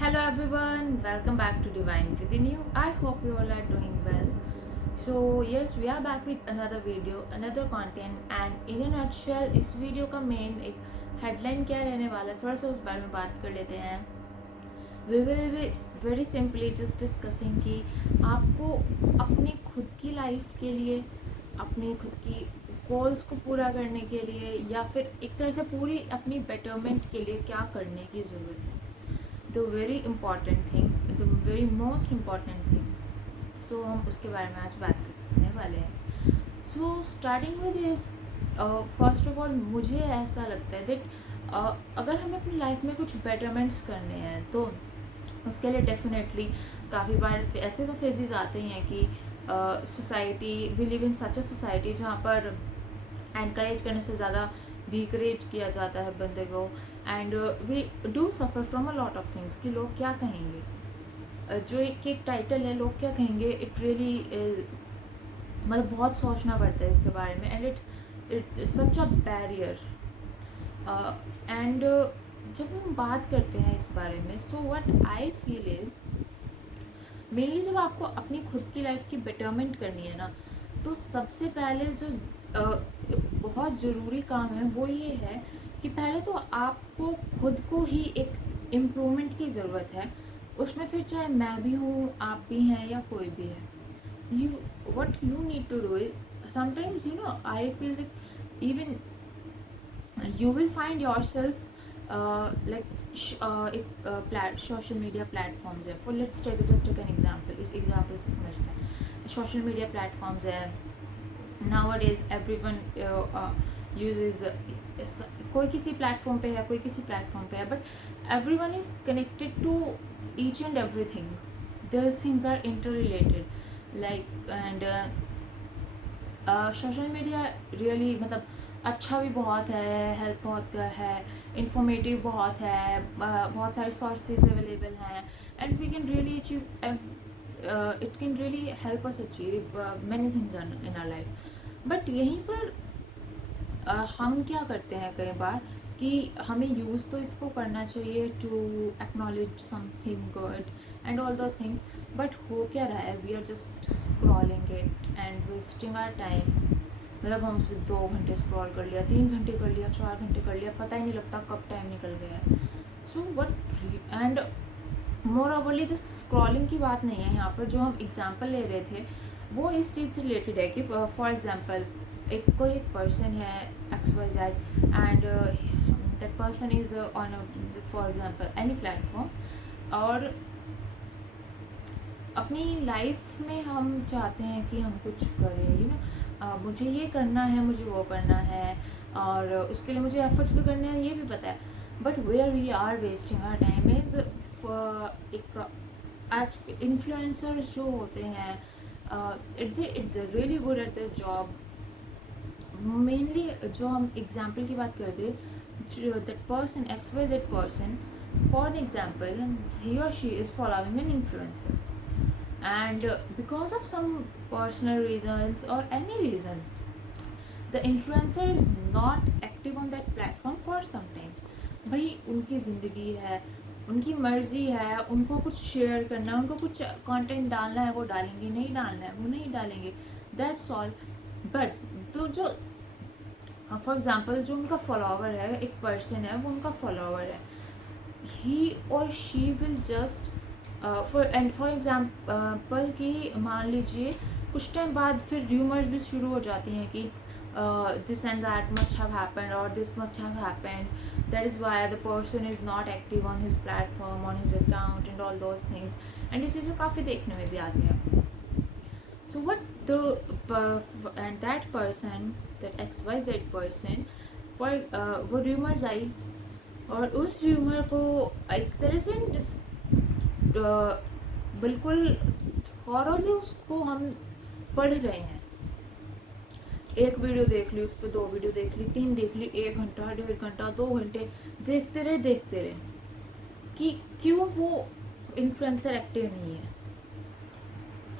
Hello everyone, welcome back to Divine Within You. I hope you all are doing well. So yes, we are back with another video, another content and in a nutshell इस video का main एक headline क्या रहने वाला है थोड़ा सा उस बारे में बात कर लेते हैं. We will be very simply just discussing कि आपको अपनी खुद की लाइफ के लिए, अपनी खुद की गोल्स को पूरा करने के लिए या फिर एक तरह से पूरी अपनी बेटरमेंट के लिए क्या करने की ज़रूरत है. The very important thing, the very most important thing. So हम उसके बारे में आज बात करने वाले हैं. So starting with this, first of all मुझे ऐसा लगता है दैट अगर हमें अपनी लाइफ में कुछ बेटरमेंट्स करने हैं तो उसके लिए डेफिनेटली काफ़ी बार ऐसे तो फेजेस आते हैं कि society, we live in such a society जहाँ पर एनकरेज करने से ज़्यादा डिकरेज किया जाता है बंदे को. And we do suffer from a lot of things कि लोग क्या कहेंगे. जो एक टाइटल है लोग क्या कहेंगे, इट रियली मतलब बहुत सोचना पड़ता है इसके बारे में. And it such a barrier. And जब हम बात करते हैं इस बारे में, so what I feel is mainly जब आपको अपनी खुद की लाइफ की बेटरमेंट करनी है ना, तो सबसे पहले जो बहुत ज़रूरी काम है वो ये है कि पहले तो आपको खुद को ही एक इम्प्रूवमेंट की ज़रूरत है. उसमें फिर चाहे मैं भी हूँ, आप भी हैं या कोई भी है. You what you need to do is sometimes I feel that even you will find yourself एक सोशल मीडिया प्लेटफॉर्म्स है. For let's take just take an example. इस एग्जांपल से समझते हैं. सोशल मीडिया प्लेटफॉर्म्स है. नाउअडेज एवरीवन यूजेस, कोई किसी platform पे है, कोई किसी प्लेटफॉर्म पे है, but everyone is connected to each and everything. These things are interrelated like. And social media really मतलब अच्छा भी बहुत है, हेल्प बहुत है, इंफॉर्मेटिव बहुत है, बहुत सारे सोर्सेज अवेलेबल हैं. And we can really achieve, it can really help us achieve many things in our life. But यहीं पर हम क्या करते हैं कई बार कि हमें यूज़ तो इसको करना चाहिए to acknowledge something good and all those things. But हो क्या रहा है, we are just scrolling it and wasting our time. मतलब हम उसमें 2 घंटे स्क्रॉल कर लिया, 3 घंटे कर लिया, 4 घंटे कर लिया, पता ही नहीं लगता कब टाइम निकल गया है. So what and more overly just scrolling की बात नहीं है यहाँ पर. जो हम एग्जाम्पल ले रहे थे वो इस चीज़ से रिलेटेड है कि फॉर एग्जाम्पल कोई एक पर्सन है XYZ and that person is on for example any platform. और अपनी लाइफ में हम चाहते हैं कि हम कुछ करें, मुझे ये करना है, मुझे वो करना है और उसके लिए मुझे एफर्ट्स भी करने हैं, ये भी पता है. But where we are wasting our time is एक आज इन्फ्लुएंसर्स जो होते हैं, it really good at their job. Mainly जो हम एग्जाम्पल की बात करते, that person XYZ person, for an example he or she is following an influencer. And because of some personal reasons or any reason, the influencer is not active on that platform for some time. भाई उनकी ज़िंदगी है, उनकी मर्ज़ी है, उनको कुछ share करना है, उनको कुछ कंटेंट डालना है वो डालेंगे, नहीं डालना है वो नहीं डालेंगे, दैट्स ऑल. बट तो जो फॉर एग्जांपल जो उनका फॉलोवर है, एक पर्सन है, वो उनका फॉलोवर है, ही or she will just for example कि मान लीजिए कुछ टाइम बाद फिर र्यूमर्स भी शुरू हो जाती हैं कि this and that must have happened और this must have happened, that is why the person is not active on his platform, on his account and all those things. And ये चीज़ें काफ़ी देखने में भी आती हैं. So what the end that person, that XYZ person, for वो rumours आई और उस र्यूमर को एक तरह से बिल्कुल थॉरली उसको हम पढ़ रहे हैं. एक वीडियो देख ली, उस पर 2 वीडियो देख ली, 3 देख ली, 1 घंटा, 1.5 घंटा, 2 घंटे देखते रहे कि क्यों वो इन्फ्लुएंसर एक्टिव नहीं है.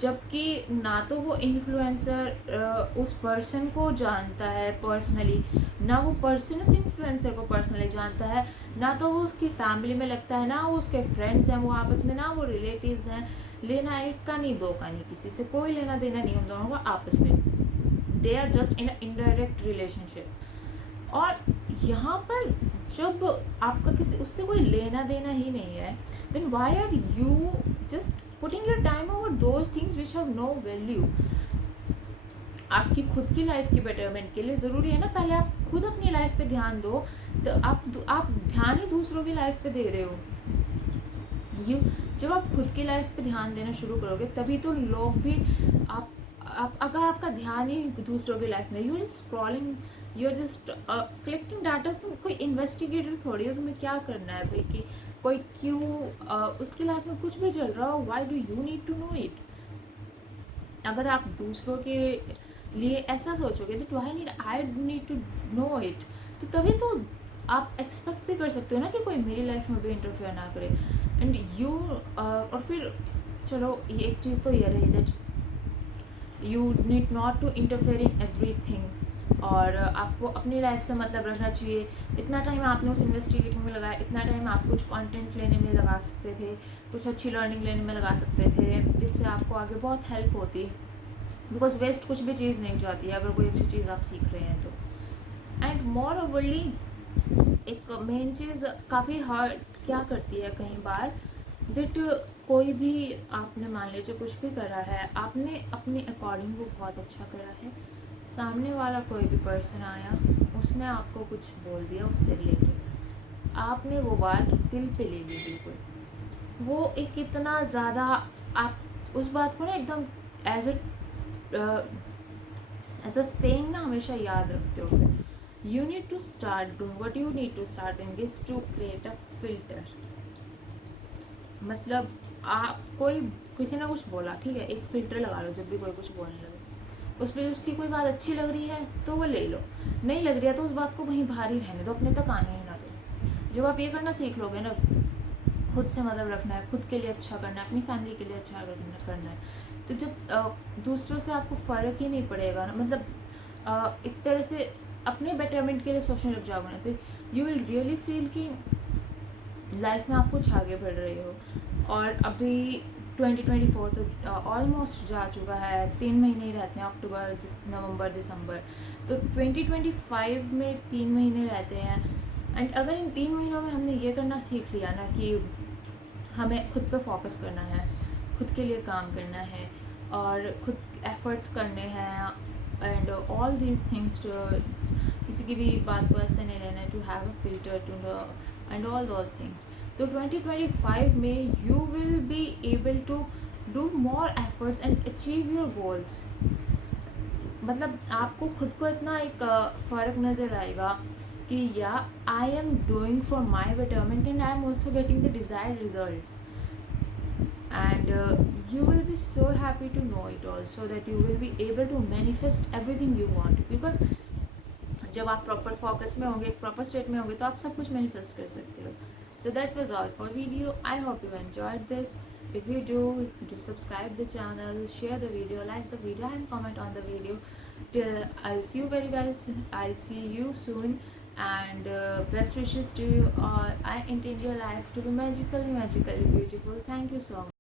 जबकि ना तो वो इन्फ्लुएंसर उस पर्सन को जानता है पर्सनली, ना वो पर्सन उस इन्फ्लुएंसर को पर्सनली जानता है, ना तो वो उसकी फैमिली में लगता है, ना वो उसके फ्रेंड्स हैं वो आपस में, ना वो रिलेटिव्स हैं। लेना एक का नहीं, दो का नहीं, किसी से कोई लेना देना नहीं उन दोनों का आपस में। They are just in indirect relationship. और यहाँ पर जब आपका किसी उससे कोई लेना देना ही नहीं है, then why are you just putting your time over those things which have no value. आपकी खुद की लाइफ की बेटरमेंट के लिए ज़रूरी है ना, पहले आप खुद अपनी लाइफ पे ध्यान दो, तो आप ध्यान ही दूसरों की लाइफ पे दे रहे हो। जब आप खुद की लाइफ पे ध्यान देना शुरू करोगे तभी तो लोग भी आप अगर आपका ध्यान ही दूसरों की लाइफ में, you are just scrolling, you are just collecting data. तुम कोई इन्वेस्टिगेटर थोड़ी हो, तुम्हें क्या करना है भाई कि कोई क्यों उसकी लाइफ में कुछ भी चल रहा हो, why do you need to know it. अगर आप दूसरों के लिए ऐसा सोचोगे that why need I need to know it, तो तभी तो आप एक्सपेक्ट भी कर सकते हो ना कि कोई मेरी लाइफ में भी इंटरफेयर ना करे। एंड यू और फिर चलो ये एक चीज़ तो ये रही that you need not to interfere in everything, और आपको अपनी लाइफ से मतलब रखना चाहिए। इतना टाइम आपने उस इन्वेस्टिगेटिंग में लगाया, इतना टाइम आप कुछ कंटेंट लेने में लगा सकते थे, कुछ अच्छी लर्निंग लेने में लगा सकते थे, जिससे आपको आगे बहुत हेल्प होती। बिकॉज वेस्ट कुछ भी चीज़ नहीं जाती है अगर कोई अच्छी चीज़ आप सीख रहे हैं तो। एंड मोर ओवरली एक मेन चीज़ काफ़ी हार्ड क्या करती है कई बार, दैट कोई भी आपने मान लीजिए कुछ भी करा है, आपने अपने अकॉर्डिंग वो बहुत अच्छा करा है, सामने वाला कोई भी पर्सन आया, उसने आपको कुछ बोल दिया उससे रिलेटेड, आपने वो बात दिल पे ले ली बिल्कुल। वो एक इतना ज़्यादा आप उस बात को ना एकदम एज अ सेइंग ना हमेशा याद रखते हो। You need to start doing what you need to start doing is to create a filter. मतलब आप कोई किसी ने कुछ बोला, ठीक है, एक फ़िल्टर लगा लो जब भी कोई कुछ बोलने लगे, उस पर उसकी कोई बात अच्छी लग रही है तो वो ले लो, नहीं लग रही है तो उस बात को वहीं बाहर ही रहने दो, अपने तक आने ही ना दो। जब आप ये करना सीख लोगे ना, खुद से मतलब रखना है, खुद के लिए अच्छा करना है, अपनी फैमिली के लिए अच्छा करना है, तो जब दूसरों से आपको फ़र्क ही नहीं पड़ेगा ना, मतलब एक तरह से अपने बेटरमेंट के लिए सोचने लग जाओगे ना, तो यू विल रियली फील कि लाइफ में आप कुछ आगे बढ़ रहे हो। और अभी 2024 तो ऑलमोस्ट जा चुका है, 3 महीने ही रहते हैं, अक्टूबर नवंबर दिसंबर, तो 2025 में 3 महीने रहते हैं। एंड अगर इन 3 महीनों में हमने ये करना सीख लिया ना कि हमें खुद पे फोकस करना है, खुद के लिए काम करना है और खुद एफर्ट्स करने हैं, एंड ऑल दीज थिंग्स, किसी की भी बात को ऐसे नहीं लेना, to have a filter to end all those things, तो 2025 में you will be able to do more efforts and achieve your goals. मतलब आपको खुद को इतना एक फ़र्क नज़र आएगा कि या I am doing for my betterment and I am also getting the desired results, and you will be so happy to know it also, that you will be able to manifest everything you want, because जब आप proper focus में होंगे, एक proper state में होंगे, तो आप सब कुछ मैनिफेस्ट कर सकते हो। So that was all for video, I hope you enjoyed this. if you do subscribe the channel, share the video, like the video and comment on the video. I'll see you very guys, I'll see you soon, and best wishes to you all. I intend your life to be magically beautiful. Thank you so much.